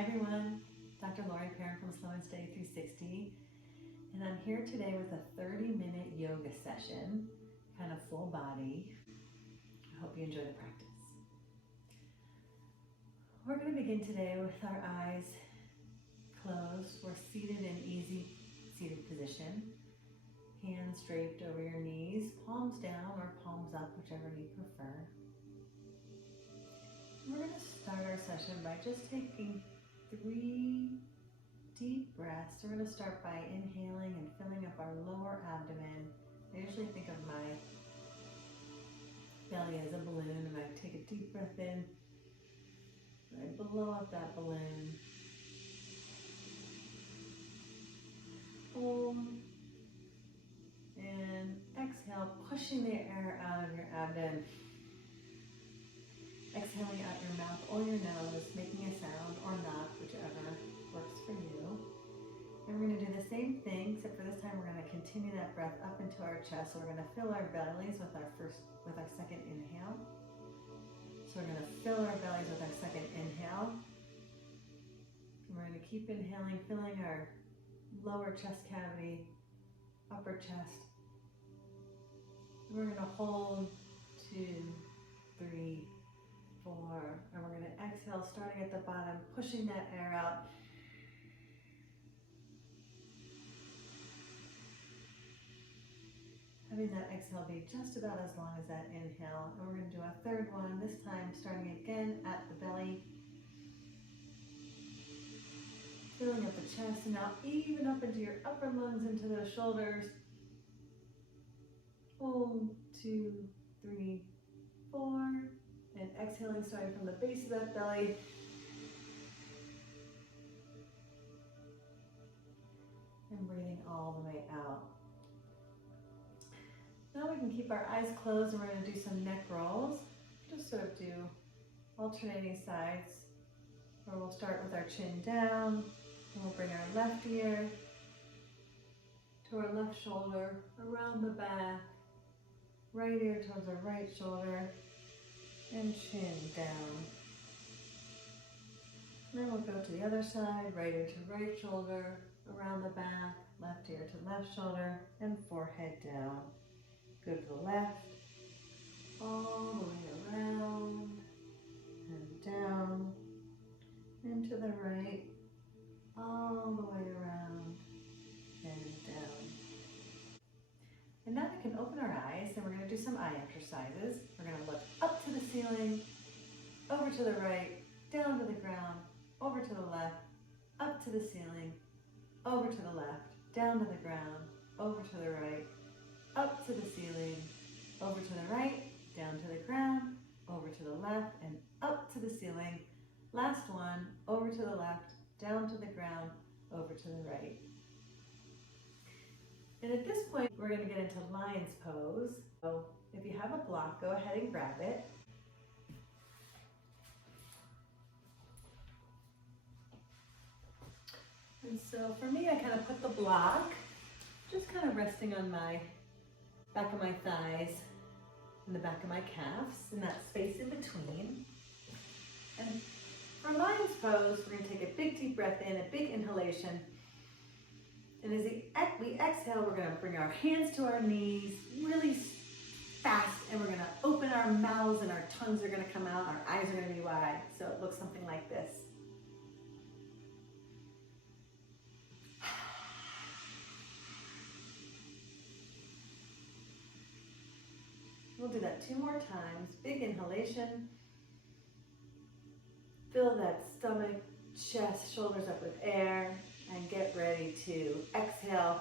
Hi everyone, Dr. Laurie Perrin from SNS360, and I'm here today with a 30-minute yoga session, kind of full body. I hope you enjoy the practice. We're going to begin today with our eyes closed. We're seated in easy seated position, hands draped over your knees, palms down or palms up, whichever you prefer. We're going to start our session by just taking 3 deep breaths. We're going to start by inhaling and filling up our lower abdomen. I usually think of my belly as a balloon, and I take a deep breath in, and I blow up that balloon. Hold, and exhale, pushing the air out of your abdomen. Exhaling out your mouth or your nose, making a sound or not, whichever works for you. And we're going to do the same thing, except for this time we're going to continue that breath up into our chest. So we're going to fill our bellies with our second inhale. So we're going to fill our bellies with our second inhale. And we're going to keep inhaling, filling our lower chest cavity, upper chest. And we're going to hold 2, 3, 4, and we're going to exhale, starting at the bottom, pushing that air out. Having that exhale be just about as long as that inhale. And we're going to do a third one, this time starting again at the belly. Filling up the chest, and now even up into your upper lungs, into those shoulders. Hold, 2, 3, 4. And exhaling, starting from the base of that belly. And breathing all the way out. Now we can keep our eyes closed, and we're going to do some neck rolls. Just sort of do alternating sides, where we'll start with our chin down, and we'll bring our left ear to our left shoulder, around the back, right ear towards our right shoulder, and chin down. Then we'll go to the other side, right ear to right shoulder, around the back, left ear to left shoulder, and forehead down. Go to the left, all the way around, and down, and to the right, all the way around, and down. And now we can open our eyes, and we're going to do some eye exercises. We're going to look up to the ceiling, over to the right, down to the ground, over to the left, up to the ceiling, over to the left, down to the ground, over to the right, up to the ceiling, over to the right, down to the ground, over to the left, and up to the ceiling. Last one, over to the left, down to the ground, over to the right. And at this point, we're going to get into lion's pose. So if you have a block, go ahead and grab it. And so for me, I kind of put the block just kind of resting on my back of my thighs and the back of my calves, and that space in between. And for lion's pose, we're going to take a big deep breath in, a big inhalation. And as we exhale, we're going to bring our hands to our knees really fast, and we're going to open our mouths, and our tongues are going to come out, our eyes are going to be wide. So it looks something like this. We'll do that 2 more times. Big inhalation. Fill that stomach, chest, shoulders up with air. And get ready to exhale.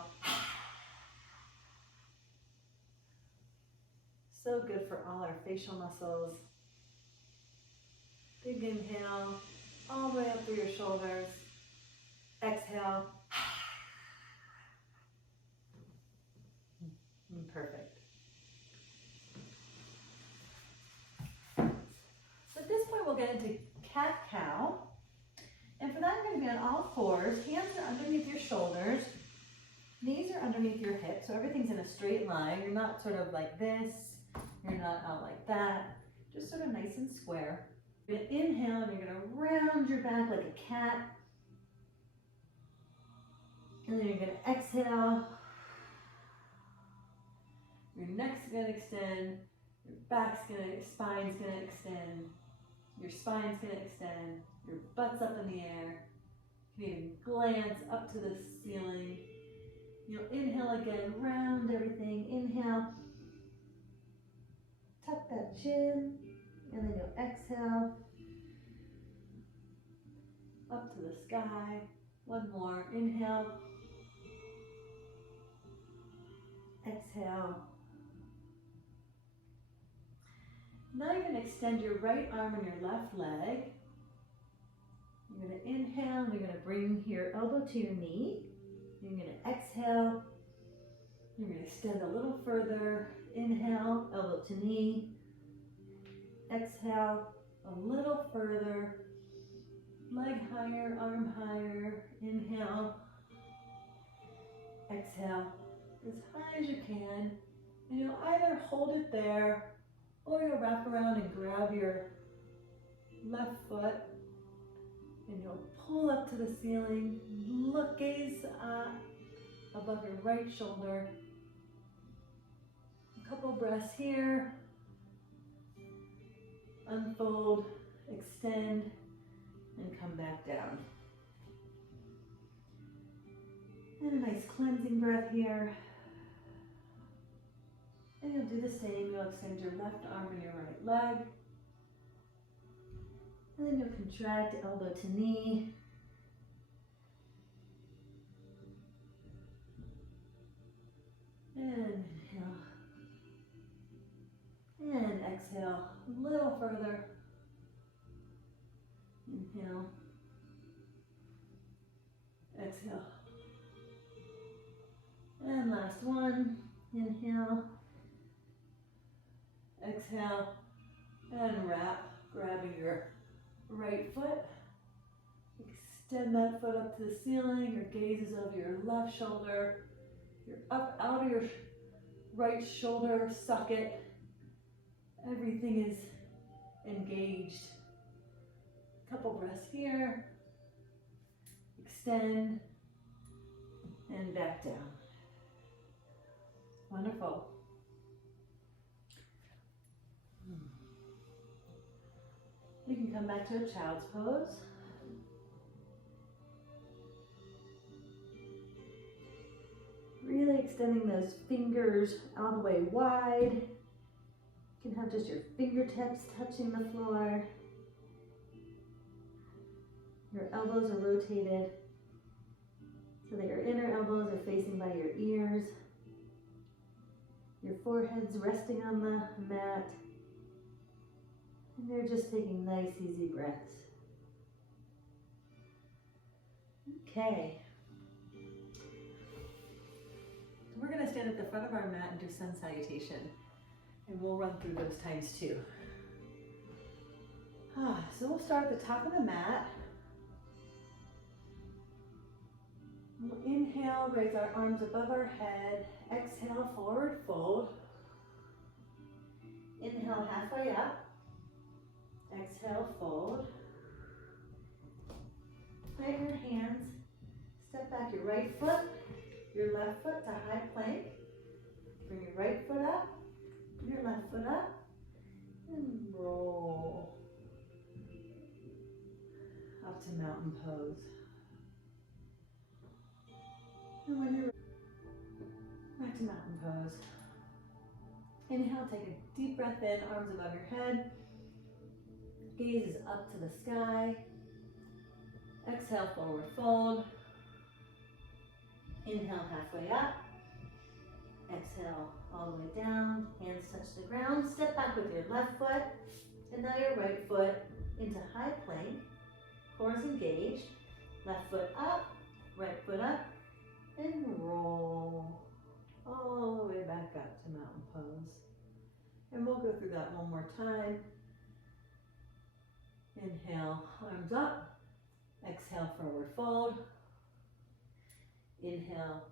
So good for all our facial muscles. Big inhale, all the way up through your shoulders. Exhale. Perfect. So at this point, we'll get into cat-cow. And for that, I'm going to be on all fours. Hands are underneath your shoulders. Knees are underneath your hips, so everything's in a straight line. You're not sort of like this. You're not out like that. Just sort of nice and square. You're going to inhale, and you're going to round your back like a cat. And then you're going to exhale. Your neck's going to extend. Your back's going to, spine's going to extend. Your spine's going to extend. Your butt's up in the air. You can even glance up to the ceiling. You'll inhale again, round everything. Inhale. Tuck that chin. And then you'll exhale. Up to the sky. One more. Inhale. Exhale. Now you're going to extend your right arm and your left leg. You're going to inhale, and you're going to bring your elbow to your knee. You're going to exhale. You're going to extend a little further. Inhale, elbow to knee. Exhale, a little further. Leg higher, arm higher. Inhale. Exhale, as high as you can. And you'll either hold it there, or you'll wrap around and grab your left foot and you'll pull up to the ceiling. Look, gaze above your right shoulder. A couple breaths here. Unfold, extend, and come back down. And a nice cleansing breath here. And you'll do the same. You'll extend your left arm and your right leg. And then you'll contract elbow to knee. And inhale. And exhale. A little further. Inhale. Exhale. And last one. Inhale. Exhale. And wrap, grabbing your right foot. Extend that foot up to the ceiling. Your gaze is over your left shoulder. You're up out of your right shoulder socket. Everything is engaged. Couple breaths here. Extend and back down. Wonderful. You can come back to a child's pose. Really extending those fingers all the way wide. You can have just your fingertips touching the floor. Your elbows are rotated so that your inner elbows are facing by your ears. Your forehead's resting on the mat. And you're just taking nice, easy breaths. Okay. We're going to stand at the front of our mat and do sun salutation. And we'll run through those times too. So we'll start at the top of the mat. We'll inhale, raise our arms above our head. Exhale, forward fold. Inhale, halfway up. Exhale, fold. Plant your hands. Step back your right foot, your left foot to high plank. Bring your right foot up, your left foot up, and roll up to mountain pose. And when you're ready, back to mountain pose. Inhale, take a deep breath in, arms above your head. Gaze is up to the sky. Exhale, forward fold. Inhale, halfway up. Exhale, all the way down. Hands touch the ground. Step back with your left foot. And now your right foot into high plank. Core is engaged. Left foot up, right foot up. And roll all the way back up to mountain pose. And we'll go through that one more time. Inhale, arms up. Exhale, forward fold. Inhale,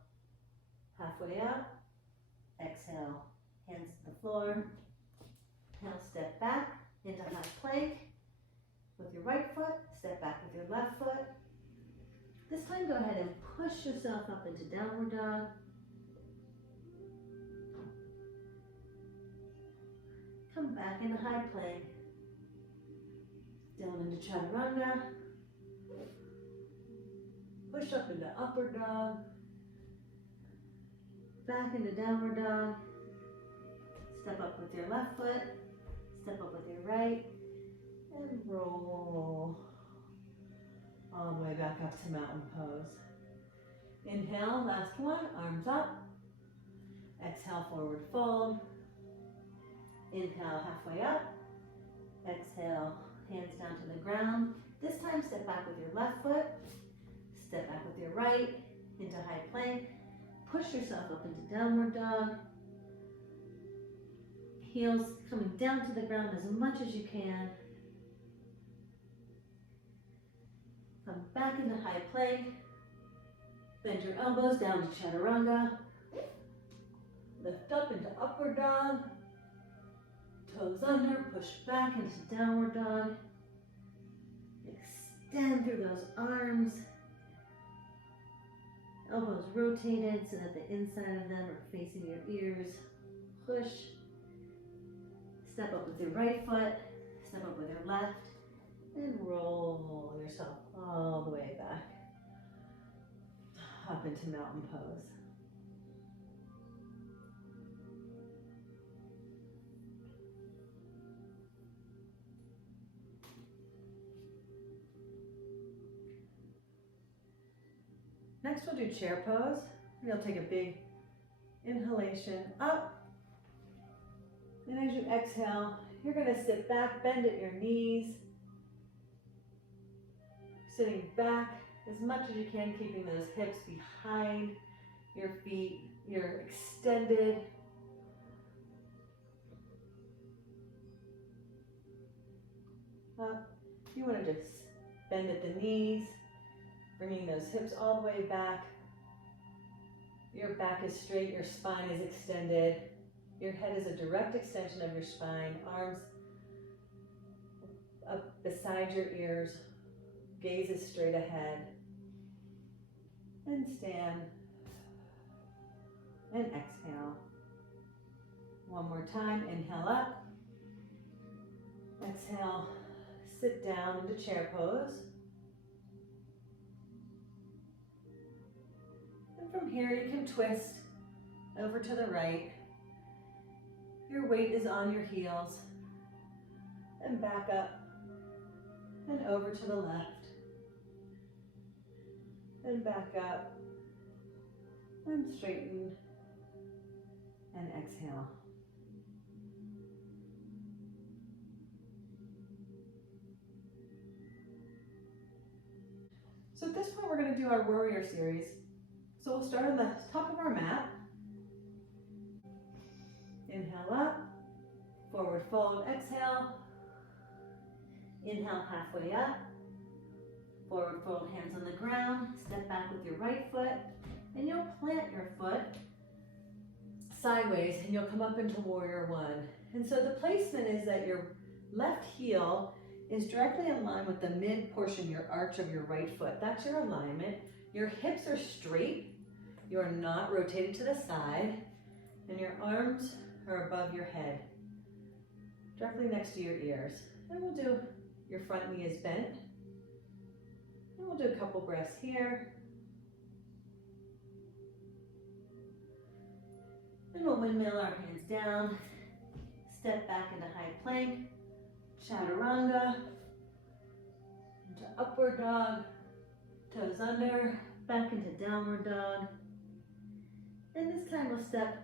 halfway up. Exhale, hands to the floor. Now step back into high plank. with your right foot, step back with your left foot. This time go ahead and push yourself up into downward dog. Come back into high plank. Down into chaturanga. Push up into upward dog. Back into downward dog. Step up with your left foot. Step up with your right. And roll all the way back up to mountain pose. Inhale, last one, arms up. Exhale, forward fold. Inhale, halfway up. Exhale, hands down to the ground. This time, step back with your left foot. Step back with your right into high plank. Push yourself up into downward dog. Heels coming down to the ground as much as you can. Come back into high plank. Bend your elbows down to chaturanga. Lift up into upward dog. Toes under, push back into downward dog. Extend through those arms. Elbows rotated so that the inside of them are facing your ears. Push. Step up with your right foot. Step up with your left. And roll yourself all the way back up into mountain pose. Next we'll do chair pose. You'll take a big inhalation up. And as you exhale, you're going to sit back, bend at your knees. Sitting back as much as you can, keeping those hips behind your feet. You're extended. Up. You want to just bend at the knees, bringing those hips all the way back. Your back is straight, your spine is extended. Your head is a direct extension of your spine. Arms up beside your ears. Gaze is straight ahead. And stand. And exhale. One more time. Inhale up. Exhale. Sit down into chair pose. And from here you can twist over to the right. Your weight is on your heels. And back up. And over to the left. And back up. And straighten. And exhale. So at this point we're going to do our warrior series. So we'll start on the top of our mat. Inhale up. Forward fold. Exhale. Inhale halfway up. Forward fold, hands on the ground. Step back with your right foot. And you'll plant your foot sideways and you'll come up into warrior one. And so the placement is that your left heel is directly in line with the mid portion, your arch of your right foot. That's your alignment. Your hips are straight. You are not rotated to the side. And your arms are above your head, directly next to your ears. And we'll do your front knee is bent. And we'll do a couple breaths here. And we'll windmill our hands down. Step back into high plank. Chaturanga. Into upward dog. Toes under. Back into downward dog. And this time we'll step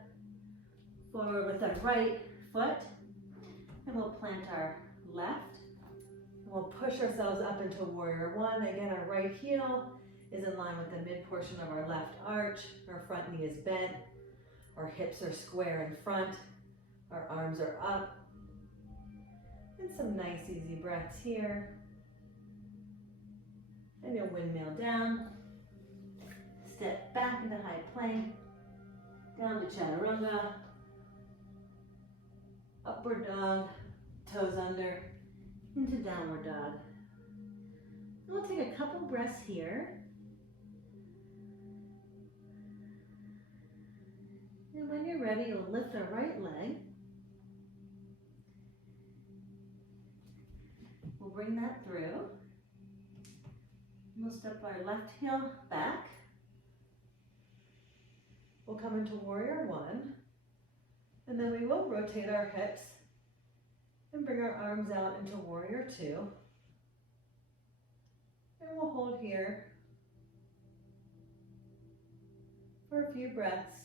forward with our right foot. And we'll plant our left. We'll push ourselves up into warrior one. Again, our right heel is in line with the mid portion of our left arch. Our front knee is bent. Our hips are square in front. Our arms are up. And some nice easy breaths here. And you'll windmill down. Step back into high plank. Down to chaturanga. Upward dog. Toes under. Into downward dog. We'll take a couple breaths here. And when you're ready, we'll lift our right leg. We'll bring that through. We'll step our left heel back. We'll come into warrior one. And then we will rotate our hips and bring our arms out into warrior two. And we'll hold here for a few breaths.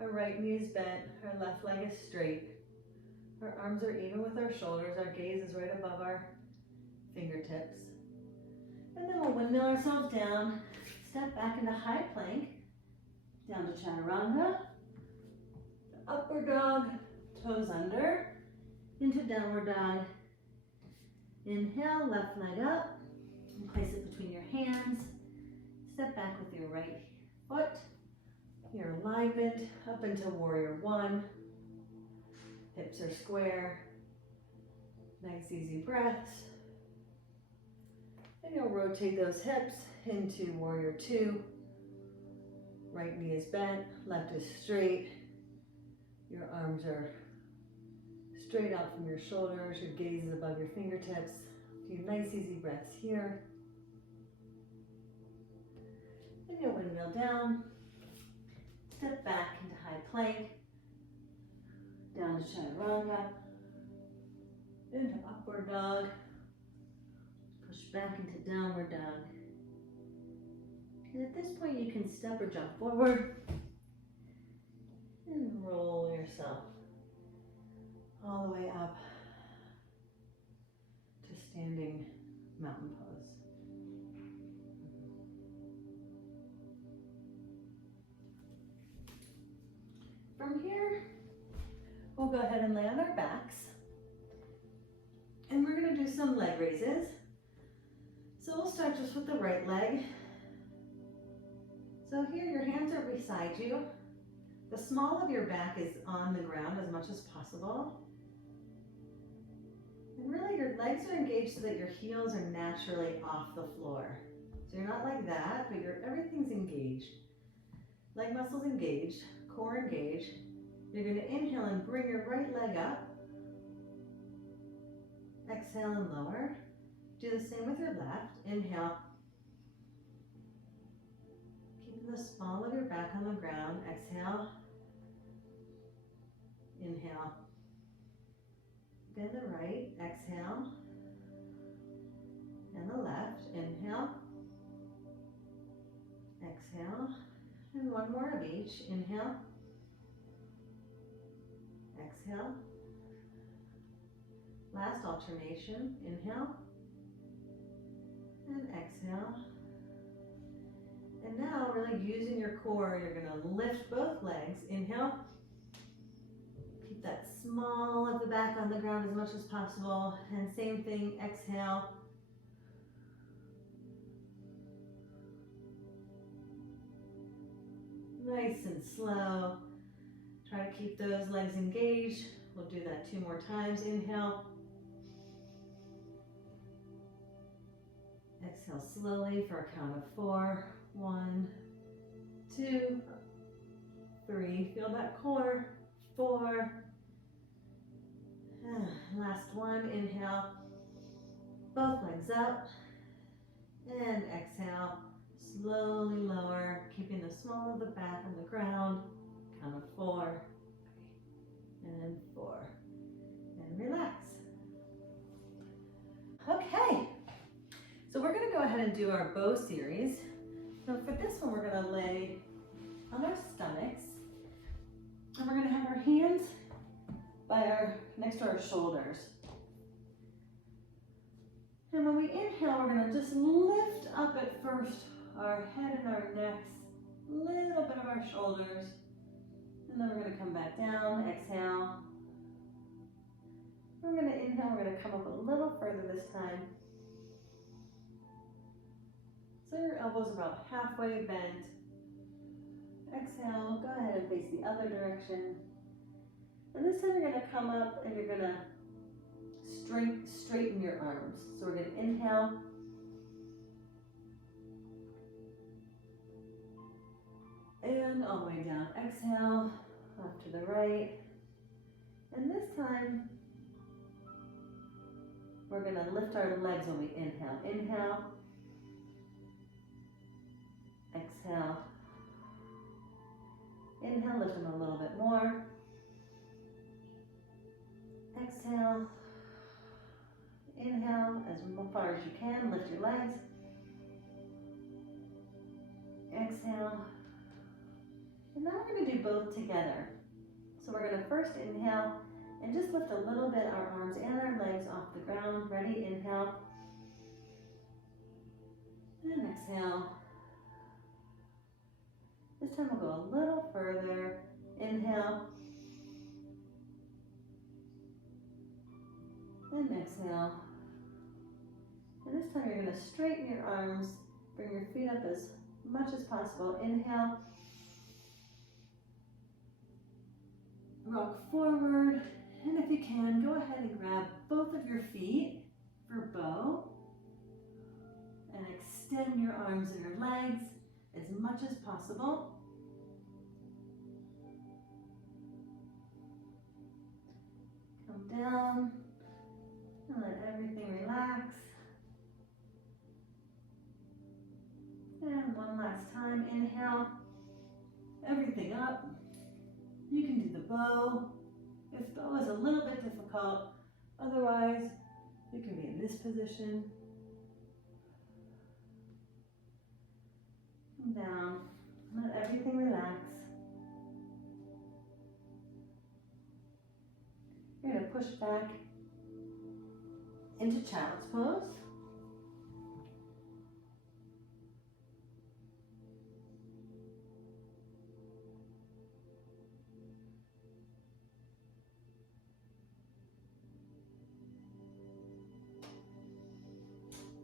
Our right knee is bent, our left leg is straight. Our arms are even with our shoulders, our gaze is right above our fingertips. And then we'll windmill ourselves down, step back into high plank, down to chaturanga, upward dog, toes under, into downward dog. Inhale, left leg up, and place it between your hands. Step back with your right foot, your alignment, up into warrior one. Hips are square. Nice easy breaths. And you'll rotate those hips into warrior two. Right knee is bent, left is straight. Your arms are straight out from your shoulders, your gaze is above your fingertips. A few nice easy breaths here. And you'll windmill down, step back into high plank, down to chaturanga, into upward dog, push back into downward dog. And at this point you can step or jump forward and roll yourself all the way up to standing mountain pose. From here, we'll go ahead and lay on our backs. And we're going to do some leg raises. So we'll start just with the right leg. So here your hands are beside you. The small of your back is on the ground as much as possible. And really your legs are engaged so that your heels are naturally off the floor. So you're not like that, but everything's engaged. Leg muscles engaged, core engaged. You're going to inhale and bring your right leg up. Exhale and lower. Do the same with your left. Inhale. Keeping the small of your back on the ground. Exhale. Inhale. Bend the right. Exhale. And the left. Inhale. Exhale. And one more of each. Inhale. Exhale. Last alternation. Inhale. And exhale. And now really using your core, you're going to lift both legs. Inhale. Keep that small of the back on the ground as much as possible. And same thing, exhale. Nice and slow. Try to keep those legs engaged. We'll do that 2 more times. Inhale. Exhale slowly for a count of 4. 1, 2, 3. Feel that core. 4. Last one. Inhale. Both legs up. And exhale. Slowly lower, keeping the small of the back on the ground. Count of 4. And 4. And relax. Okay. So we're going to go ahead and do our bow series. So for this one, we're going to lay on our stomachs. And we're going to have our hands next to our shoulders. And when we inhale, we're going to just lift up at first our head and our necks, a little bit of our shoulders. And then we're going to come back down, exhale. We're going to inhale, we're going to come up a little further this time. So your elbows are about halfway bent. Exhale, go ahead and face the other direction. And this time you're going to come up and you're going to straighten your arms. So we're going to inhale, all the way down. Exhale, left to the right. And this time, we're going to lift our legs when we inhale. Inhale. Exhale. Inhale, lift them a little bit more. Exhale. Inhale as far as you can, lift your legs. Exhale. And now we're going to do both together. So we're going to first inhale and just lift a little bit our arms and our legs off the ground. Ready? Inhale. And exhale. This time we'll go a little further. Inhale. And exhale. And this time you're going to straighten your arms, bring your feet up as much as possible. Inhale. Rock forward. And if you can, go ahead and grab both of your feet for bow. And extend your arms and your legs as much as possible. Come down and let everything relax. And one last time, inhale, everything up. You can do the bow. If bow is a little bit difficult, otherwise you can be in this position. Come down, let everything relax. You're going to push back into child's pose.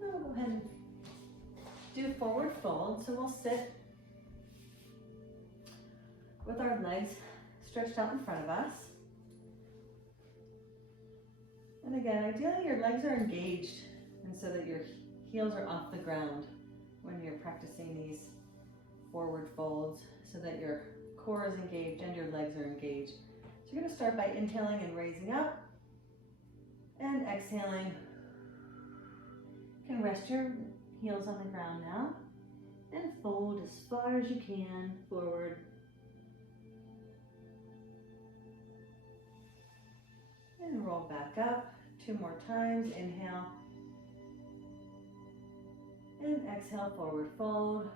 Now we'll go ahead and do forward fold. So we'll sit with our legs stretched out in front of us. And again, ideally your legs are engaged and so that your heels are off the ground when you're practicing these forward folds so that your core is engaged and your legs are engaged. So you're going to start by inhaling and raising up and exhaling. You can rest your heels on the ground now and fold as far as you can forward. And roll back up. 2 more times. Inhale. And exhale, forward fold.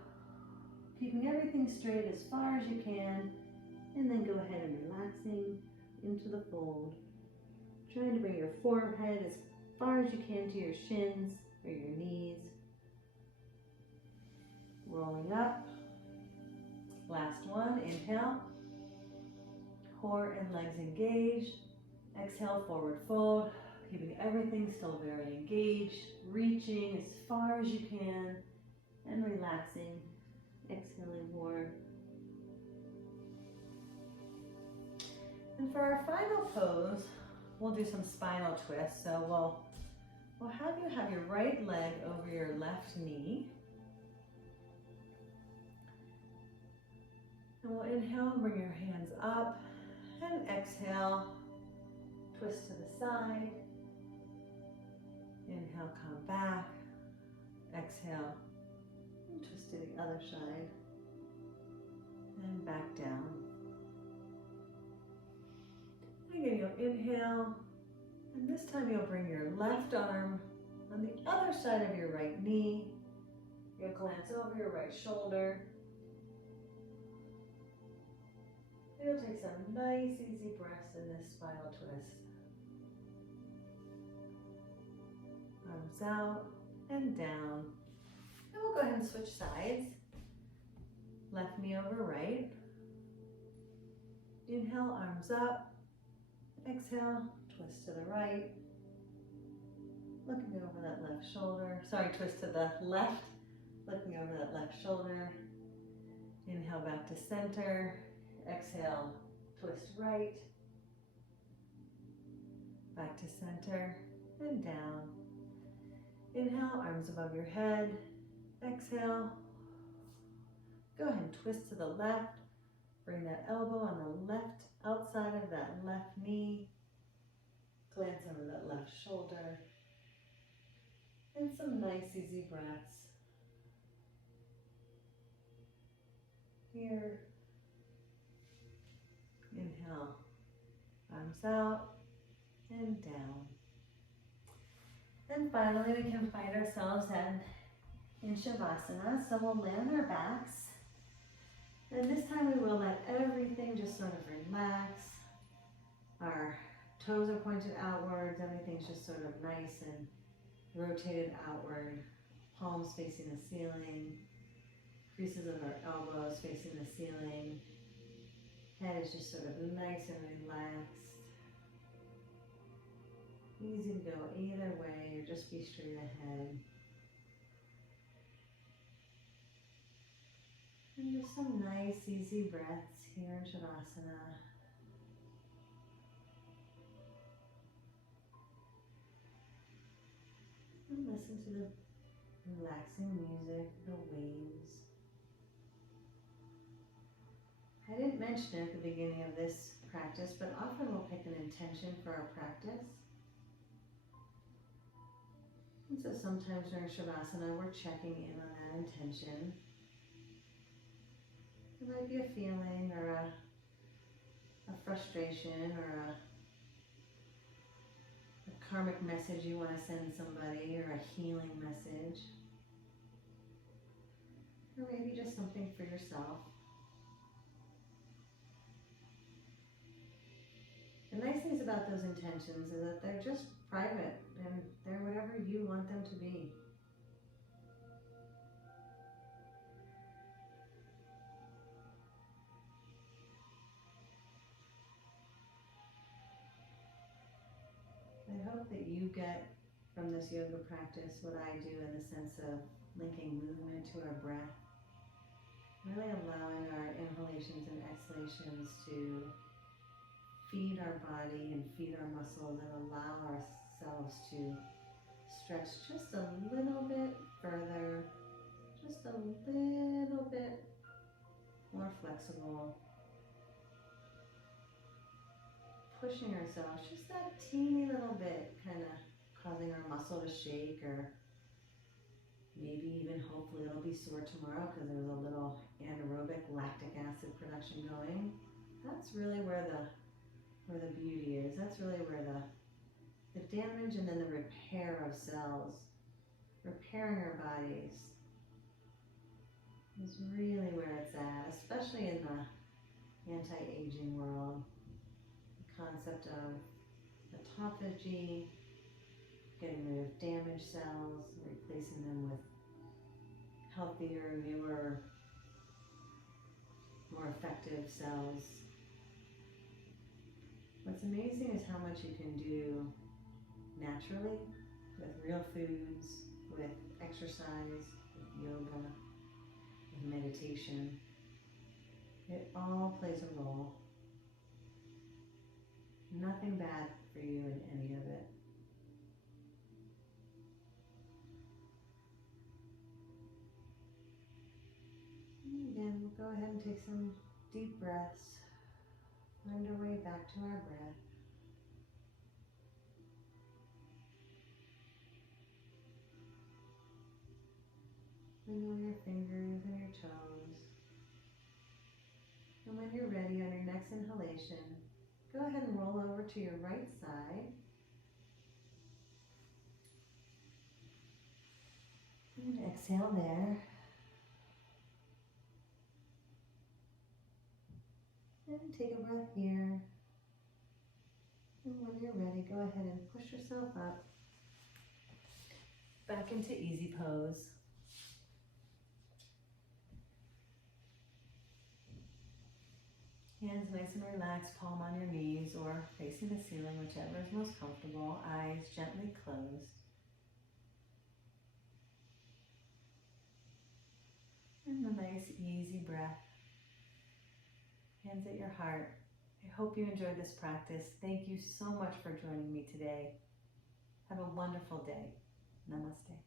Keeping everything straight as far as you can. And then go ahead and relaxing into the fold. Trying to bring your forehead as far as you can to your shins or your knees. Rolling up. Last one. Inhale. Core and legs engaged. Exhale, forward fold, keeping everything still very engaged, reaching as far as you can, and relaxing, exhaling more. And for our final pose, we'll do some spinal twists. So we'll have you have your right leg over your left knee. And we'll inhale, bring your hands up, and exhale. Twist to the side. Inhale, come back. Exhale. And twist to the other side. And back down. Again, you'll inhale. And this time you'll bring your left arm on the other side of your right knee. You'll glance over your right shoulder. You'll take some nice, easy breaths in this spinal twist. Arms out and down. And we'll go ahead and switch sides. Left knee over right. Inhale, arms up. Exhale, twist to the right. Looking over that left shoulder. Sorry, twist to the left. Looking over that left shoulder. Inhale back to center. Exhale, twist right. Back to center and down. Inhale, arms above your head. Exhale. Go ahead and twist to the left. Bring that elbow on the left outside of that left knee. Glance over that left shoulder. And some nice easy breaths. Here. Inhale. Arms out and down. And finally we can find ourselves in Savasana. So we'll lay on our backs. And this time we will let everything just sort of relax. Our toes are pointed outwards. Everything's just sort of nice and rotated outward. Palms facing the ceiling. Creases of our elbows facing the ceiling. Head is just sort of nice and relaxed. Easy to go either way or just be straight ahead. And just some nice easy breaths here in Shavasana. And listen to the relaxing music, the waves. I didn't mention it at the beginning of this practice, but often we'll pick an intention for our practice. And so sometimes during Shavasana, we're checking in on that intention. It might be a feeling or a frustration or a karmic message you want to send somebody or a healing message. Or maybe just something for yourself. The nice things about those intentions is that they're just private and they're whatever you want them to be. I hope that you get from this yoga practice what I do in the sense of linking movement to our breath. Really allowing our inhalations and exhalations to feed our body and feed our muscles and allow ourselves to stretch just a little bit further, just a little bit more flexible. Pushing ourselves just that teeny little bit, kind of causing our muscle to shake, or maybe even hopefully it'll be sore tomorrow because there was a little anaerobic lactic acid production going. That's really where the beauty is. That's really where the damage and then the repair of cells, repairing our bodies is really where it's at, especially in the anti-aging world. The concept of autophagy, getting rid of damaged cells, replacing them with healthier, newer, more effective cells. What's amazing is how much you can do naturally with real foods, with exercise, with yoga, with meditation. It all plays a role. Nothing bad for you in any of it. And again, we'll go ahead and take some deep breaths. Find our way back to our breath. Wiggle your fingers and your toes. And when you're ready on your next inhalation, go ahead and roll over to your right side. And exhale there. And take a breath here. And when you're ready, go ahead and push yourself up. Back into easy pose. Hands nice and relaxed, palm on your knees or facing the ceiling, whichever is most comfortable. Eyes gently closed. And a nice easy breath. Hands at your heart. I hope you enjoyed this practice. Thank you so much for joining me today. Have a wonderful day. Namaste.